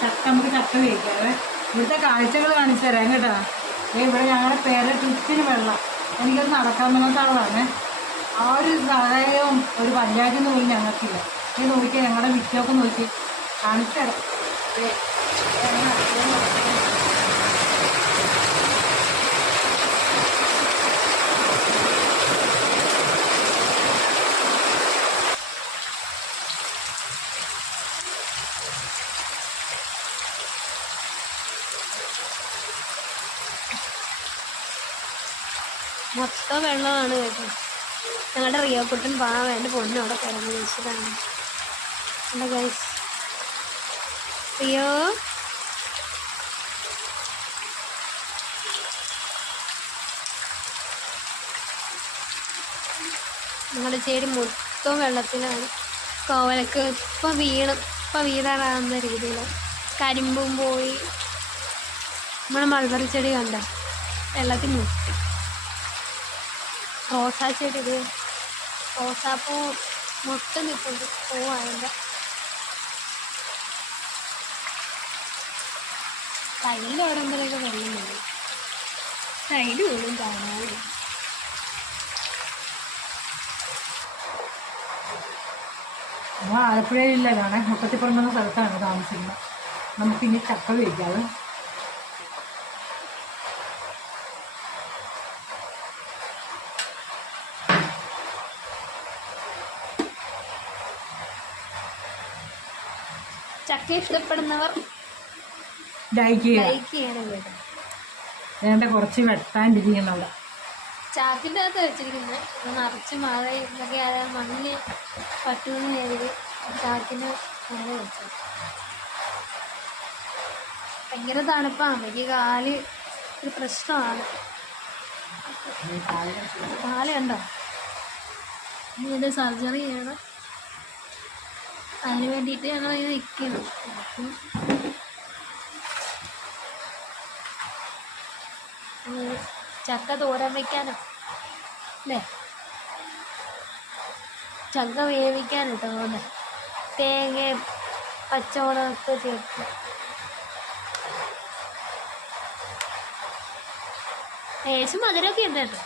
ചക്ക നമുക്ക് ചക്ക കഴിക്കാവേ. ഇവിടുത്തെ കാഴ്ചകൾ കാണിച്ചു തരാം കേട്ടോ. ഇവിടെ ഞങ്ങളുടെ പേരെ ചുറ്റിന് വെള്ളം. എനിക്കത് നടക്കാൻ പറ്റാത്ത ആളാണ്. ആ ഒരു സഹായവും ഒരു പഞ്ചായത്തിൽ പോലും ഞങ്ങൾക്കില്ല. നീ നോക്കി ഞങ്ങളുടെ മിറ്റമൊക്കെ നോക്കി കാണിച്ചു തരാം. മൊത്തം വെള്ളമാണ് കേട്ടോ. ഞങ്ങളുടെ റിയോക്കുട്ടൻ പോകാൻ വേണ്ടി പൊന്നു അവിടെ കിടന്ന് വെച്ചതാണ്. എന്താ ഗൈസ്, റിയോ ഞങ്ങളുടെ ചേരി മൊത്തം വെള്ളത്തിലാണ്. കോവലൊക്കെ ഇപ്പം വീഴാറാകുന്ന രീതിയിൽ കരിമ്പും പോയി. നമ്മുടെ മൾബറി ചെടി കണ്ട വെള്ളത്തിൽ മുട്ടി. റോസാ ചെടി, ഇത് റോസാപ്പൂ മുട്ട നിൽക്കുന്നുണ്ട്. പൂവായതിൻ്റെ സൈഡിൽ ഓരോന്നിലൊക്കെ വെള്ളം വരും. സൈഡ് പോലും കാണാറില്ല. ആലപ്പുഴയിലില്ല കാണാൻ. മുട്ടത്തിപ്പുറം സ്ഥലത്താണ് താമസിക്കുന്നത്. നമുക്കിനി ചക്ക കഴിക്കാതെ. ചക്ക ഇഷ്ടപ്പെടുന്നവർ ലൈക്ക് ചെയ്യണം കേട്ടോ. വേണ്ട കുറച്ച് വെട്ടാണ്ടിരിക്കുന്നവിടെ ചാക്കിൻ്റെ അകത്ത് വെച്ചിരിക്കുന്നത്. നിറച്ച് മഴയൊക്കെ ആയാൽ മണ്ണിന് പറ്റുമെന്ന് കരുതി ചാക്കിന് മേലെ വെച്ചു. ഭയങ്കര തണുപ്പാണ്. എനിക്ക് കാല് ഒരു പ്രശ്നമാണ്. കാല് കണ്ടോ, ഇതിൻ്റെ സർജറി ചെയ്യണം. അതിന് വേണ്ടിയിട്ട് ഞങ്ങൾ ഇത് നിൽക്കുന്നു. ചക്ക തോരൻ വയ്ക്കാനോ അല്ലേ, ചക്ക വേവിക്കാനിട്ടോ. അതുകൊണ്ട് തേങ്ങയും പച്ചമുളകൊക്കെ ചേർത്ത് ലേശം മധുരമൊക്കെ ഉണ്ട് കേട്ടോ.